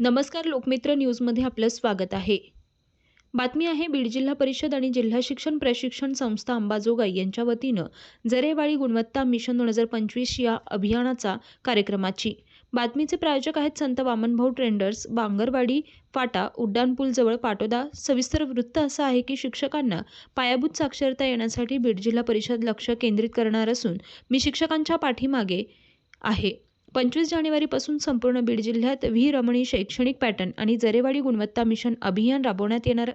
नमस्कार लोकमित्र न्यूजमध्ये आपलं स्वागत आहे. बातमी आहे बीड जिल्हा परिषद आणि जिल्हा शिक्षण प्रशिक्षण संस्था अंबाजोगाई यांच्या वतीनं जरेवाळी गुणवत्ता मिशन दोन हजार पंचवीस या अभियानाचा कार्यक्रमाची. बातमीचे प्रायोजक आहेत संत वामनभाऊ ट्रेंडर्स बांगरवाडी फाटा उड्डाणपूलजवळ पाटोदा. सविस्तर वृत्त असं आहे की शिक्षकांना पायाभूत साक्षरता येण्यासाठी बीड जिल्हा परिषद लक्ष केंद्रित करणार असून मी शिक्षकांच्या पाठीमागे आहे. पंचवीस जानेवारीपासून संपूर्ण बीड जिल्ह्यात व्ही रमणी शैक्षणिक पॅटर्न आणि जरेवाडी गुणवत्ता मिशन अभियान राबवण्यात येणार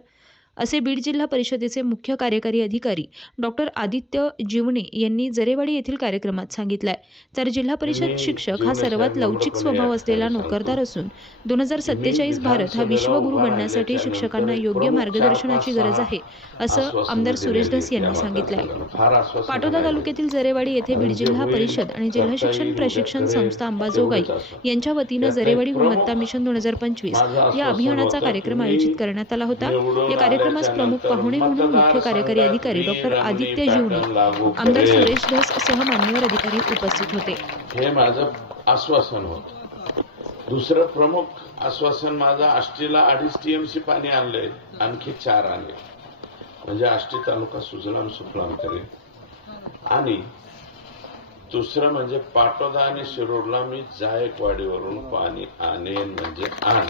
असे बीड जिल्हा परिषदेचे मुख्य कार्यकारी अधिकारी डॉक्टर आदित्य जीवणे यांनी जरेवाडी येथील कार्यक्रमात सांगितलंय. तर जिल्हा परिषद शिक्षक हा सर्वात लवचिक स्वभाव असलेला नोकरदार असून दोन हजार सत्तेचाळीस भारत हा विश्वगुरू बनण्यासाठी शिक्षकांना योग्य मार्गदर्शनाची गरज आहे असं आमदार सुरेश धस यांनी सांगितलंय. पाटोदा तालुक्यातील जरेवाडी येथे बीड जिल्हा परिषद आणि जिल्हा शिक्षण प्रशिक्षण संस्था अंबाजोगाई यांच्या वतीनं जरेवाडी गुणवत्ता मिशन दोन हजार पंचवीस या अभियानाचा कार्यक्रम आयोजित करण्यात आला होता. या कार्यक्रमास प्रमुख पाहुणे म्हणून मुख्य कार्यकारी अधिकारी डॉक्टर आदित्य जीवणे आमदार सुरेश धस सह मान्यवर अधिकारी उपस्थित होते. हे माझं आश्वासन होत. दुसरं प्रमुख आश्वासन माझं आष्टीला अडीच टीएमसी पाणी आणले आणखी चार आले. म्हणजे आष्टी तालुका सुजलाम सुफलाम करेल आणि दुसरं म्हणजे पाटोदा आणि शिरोडला मी जायकवाडीवरून पाणी आणेन म्हणजे आण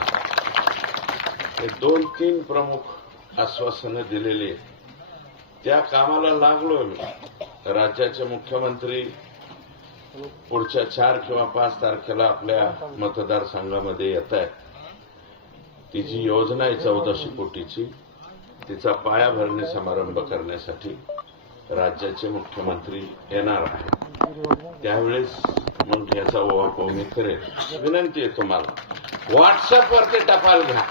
हे दोन तीन प्रमुख आश्वासनं दिलेली आहेत. त्या कामाला लागलो मी. राज्याचे मुख्यमंत्री पुढच्या चार किंवा पाच तारखेला आपल्या मतदारसंघामध्ये येत आहे तिची योजना आहे चौदाशे कोटीची तिचा पायाभरणी समारंभ करण्यासाठी राज्याचे मुख्यमंत्री येणार आहे त्यावेळेस मग याचा ओवापोव मी करेल विनंती आहे तुम्हाला. व्हॉट्सअपवरती टपाल घ्या.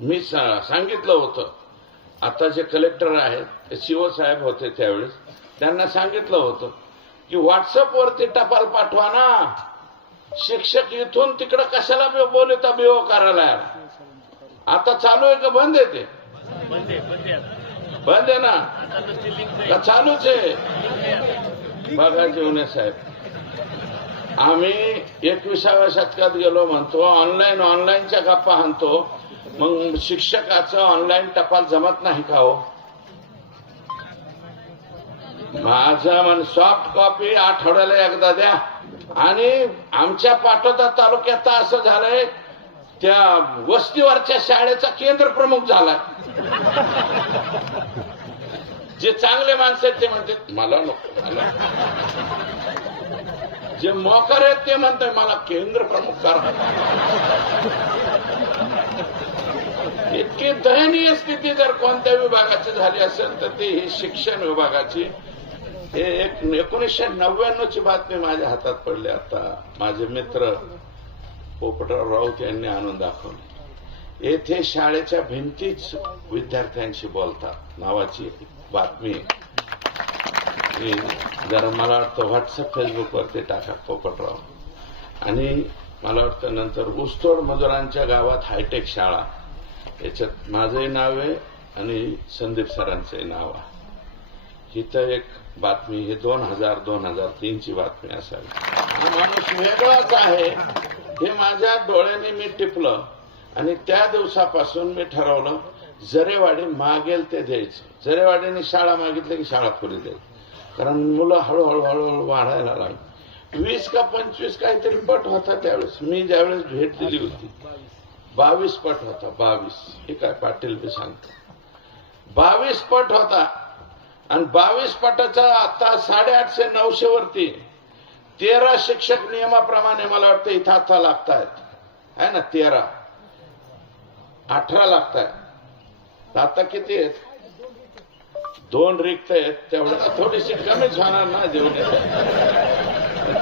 मी सांगितलं होतं. आता जे कलेक्टर आहेत ते साहेब होते त्यावेळेस त्यांना सांगितलं होतं की व्हॉट्सअपवरती टपाल पाठवा ना. शिक्षक इथून तिकडं कशाला बोलता बेव करायला आता चालू आहे का बंद आहे ते? बंद आहे ना? का चालूच आहे. बघा जीवने साहेब. आम्ही एकविसाव्या शतकात गेलो म्हणतो ऑनलाईन ऑनलाईनच्या गप्पा आणतो मग शिक्षकाचं ऑनलाईन टपाल जमत नाही का हो? माझं म्हण सॉफ्ट कॉपी आठवड्याला एकदा द्या. आणि आमच्या पाटोदा तालुक्यात असं झालंय त्या वस्तीवरच्या शाळेचा केंद्र प्रमुख झालाय. जे चांगले माणसं आहेत ते म्हणतात मला नको मला जे मोकार आहेत ते म्हणतात मला केंद्र प्रमुख करा. इतकी दयनीय स्थिती जर कोणत्या विभागाची झाली असेल तर ती ही शिक्षण विभागाची. हे एक एकोणीसशे नव्याण्णव ची बातमी माझ्या हातात पडली आता. माझे मित्र पोपटराव राऊत यांनी आणून दाखवली. येथे शाळेच्या भिंतीच विद्यार्थ्यांशी बोलतात. नावाची बातमी. मी जरा मला वाटतं व्हॉट्सअप फेसबुकवरती टाका पोपटराव. आणि मला वाटतं नंतर ऊसतोड मजुरांच्या गावात हायटेक शाळा. याच्यात माझंही नाव आहे आणि संदीप सरांचंही नाव आहे. इथं एक बातमी हे दोन हजार दोन हजार तीनची बातमी असावी. माणूस वेगळाच आहे. हे माझ्या डोळ्याने मी टिपलं आणि त्या दिवसापासून मी ठरवलं जरेवाडी मागेल ते द्यायचं. जरेवाडीने शाळा मागितली की शाळा पुरी द्यायची कारण मुलं हळूहळू हळूहळू वाढायला लागली. वीस का पंचवीस काहीतरी पट होता त्यावेळेस. मी ज्यावेळेस भेट दिली होती बावीस पट होता बावीस. हे काय पाटील बी सांगतो. बावीस पट होता. आणि बावीस पटाचा आता साडेआठशे नऊशे वरती तेरा शिक्षक नियमाप्रमाणे मला वाटतं इथं आता लागतायत. आहे ना तेरा. अठरा लागतायत. आता किती आहेत? दोन रिक्त आहेत. तेवढ्या थोडीशी कमीच होणार ना देऊन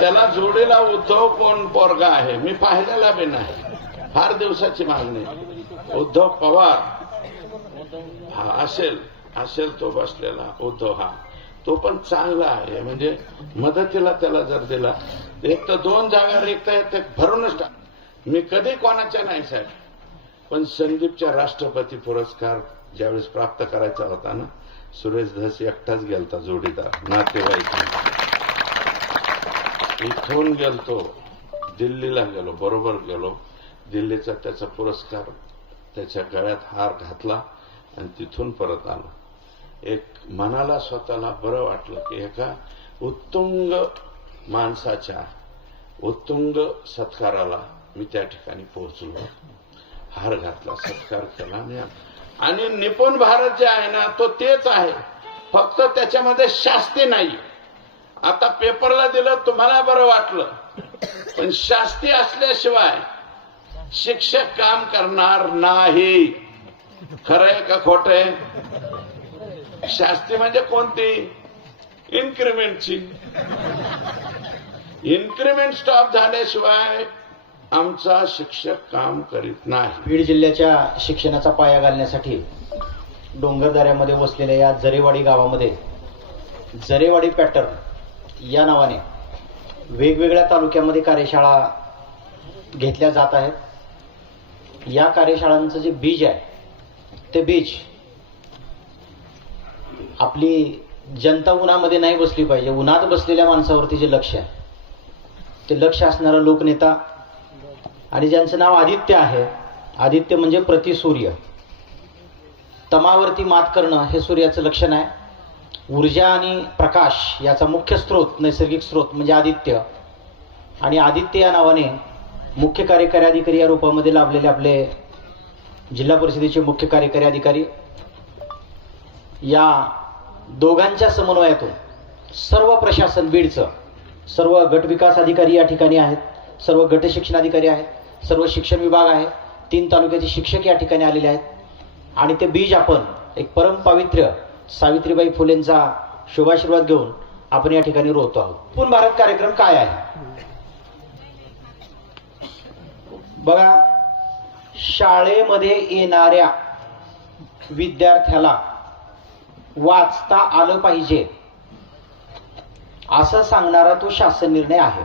त्याला जोडीला उद्धव कोण पोरगा आहे? मी पाहिलेला बी नाही. फार दिवसाची मागणी. उद्धव पवार हा असेल असेल तो बसलेला उद्धव हा. तो पण चांगला आहे म्हणजे मदतीला त्याला जर दिला एक तर दोन जागा रिक्त आहेत ते भरूनच टाक. मी कधी कोणाच्या नाही साहेब. पण संदीपच्या राष्ट्रपती पुरस्कार ज्यावेळेस प्राप्त करायचा होता ना सुरेश धस एकटाच गेलता जोडीदार नातेवाईक. इथून गेलतो दिल्लीला गेलो बरोबर गेलो. दिल्लीचा त्याचा पुरस्कार त्याच्या गळ्यात हार घातला आणि तिथून परत आला. एक मनाला स्वतःला बरं वाटलं की एका उत्तुंग माणसाच्या उत्तुंग सत्काराला मी त्या ठिकाणी पोहोचलो. हार घातला सत्कार केला. आणि आणि निपुण भारत जे आहे ना तो तेच आहे. फक्त त्याच्यामध्ये शास्ती नाही. आता पेपरला दिलं तुम्हाला बरं वाटलं. पण शास्ती असल्याशिवाय शिक्षक काम करणार नाही. खरंय का खोट आहे? शास्ती म्हणजे कोणती? इन्क्रीमेंटची. इन्क्रीमेंट स्टॉप झाल्याशिवाय आमचा शिक्षक काम करीत नाही. बीड जिल्ह्याच्या शिक्षणाचा पाया घालण्यासाठी डोंगरदऱ्यामध्ये वसलेल्या या जरेवाडी गावामध्ये जरेवाडी पॅटर्न या नावाने वेगवेगळ्या तालुक्यामध्ये कार्यशाळा घेतल्या जात आहेत. या कार्यशाळांचं जे बीज आहे ते बीज आपली जनता उन्हामध्ये नाही बसली पाहिजे. उन्हात बसलेल्या माणसावरती जे लक्ष आहे ते लक्ष असणारा लोकनेता आणि ज्यांचं नाव आदित्य आहे आदित्य म्हणजे प्रतिसूर्य तमावरती मात करणं हे सूर्याचं लक्षण आहे. ऊर्जा आणि प्रकाश याचा मुख्य स्रोत नैसर्गिक स्रोत म्हणजे आदित्य. आणि आदित्य या नावाने मुख्य कार्यकारी अधिकारी या रूपामध्ये लाभलेले आपले जिल्हा परिषदेचे मुख्य कार्यकारी अधिकारी या दोघांच्या समन्वयातून सर्व प्रशासन बीडचं सर्व गट विकास अधिकारी या ठिकाणी आहेत सर्व गट शिक्षण अधिकारी आहेत सर्व शिक्षण विभाग आहे तीन तालुक्याचे शिक्षक या ठिकाणी आलेले आहेत. आणि ते बीज आपण एक परमपावित्र्य सावित्रीबाई फुलेंचा शुभाशीर्वाद घेऊन आपण या ठिकाणी रोवतो आहोत. पूर्ण भारत कार्यक्रम काय आहे? बघा शाळेमध्ये येणाऱ्या विद्यार्थ्याला वाचता आलं पाहिजे. असं सांगणारा तो शासन निर्णय आहे.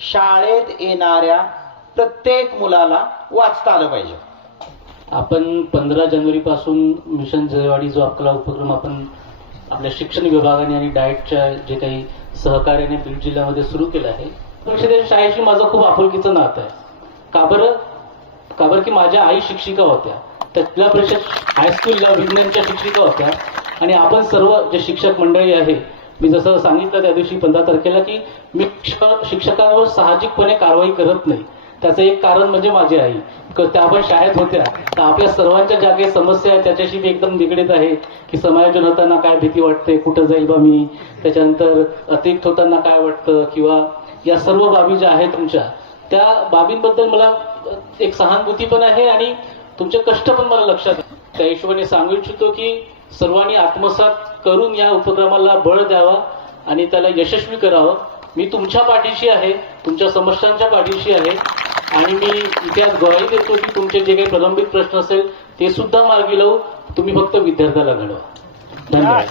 शाळेत येणाऱ्या प्रत्येक मुलाला वाचता आलं पाहिजे. आपण पंधरा जानेवारी पासून मिशन जयवाडी जो आपला उपक्रम आपण आपल्या शिक्षण विभागाने आणि डाएटच्या जे काही सहकार्याने बीड जिल्ह्यामध्ये सुरू केलं आहे परिषदेच्या शाळेशी माझं खूप आपुलकीचं नातं आहे. का बरं? का बरं की माझ्या आई शिक्षिका होत्या? त्यातल्या जिल्हा परिषद हायस्कूलला विज्ञानच्या शिक्षिका होत्या. आणि आपण सर्व जे शिक्षक मंडळी आहे मी जसं सांगितलं त्या दिवशी पंधरा तारखेला की मी शिक्षकांवर साहजिकपणे कारवाई करत नाही. त्याचं एक कारण म्हणजे माझी आई. क- त्या आपण शाळेत होत्या. तर आपल्या सर्वांच्या ज्या काही समस्या आहेत. त्याच्याशी मी एकदम निगडीत आहे की समायोजन होताना काय भीती वाटते? कुठं जाईल बा मी? त्याच्यानंतर अतिरिक्त होताना काय वाटतं? किंवा या सर्व बाबी ज्या आहेत तुमच्या त्या बाबींबद्दल मला एक सहानुभूती पण आहे आणि तुमचे कष्ट पण मला लक्षात त्या हिशोबाने सांगू इच्छितो की सर्वांनी आत्मसात करून या उपक्रमाला बळ द्यावा आणि त्याला यशस्वी करावं. मी तुमच्या पाठीशी आहे तुमच्या समस्यांच्या पाठीशी आहे आणि मी इतिहास आज ग्वाही देतो की तुमचे जे काही प्रलंबित प्रश्न असेल ते सुद्धा मार्गी लावू तुम्ही फक्त विद्यार्थ्याला घडवा. धन्यवाद.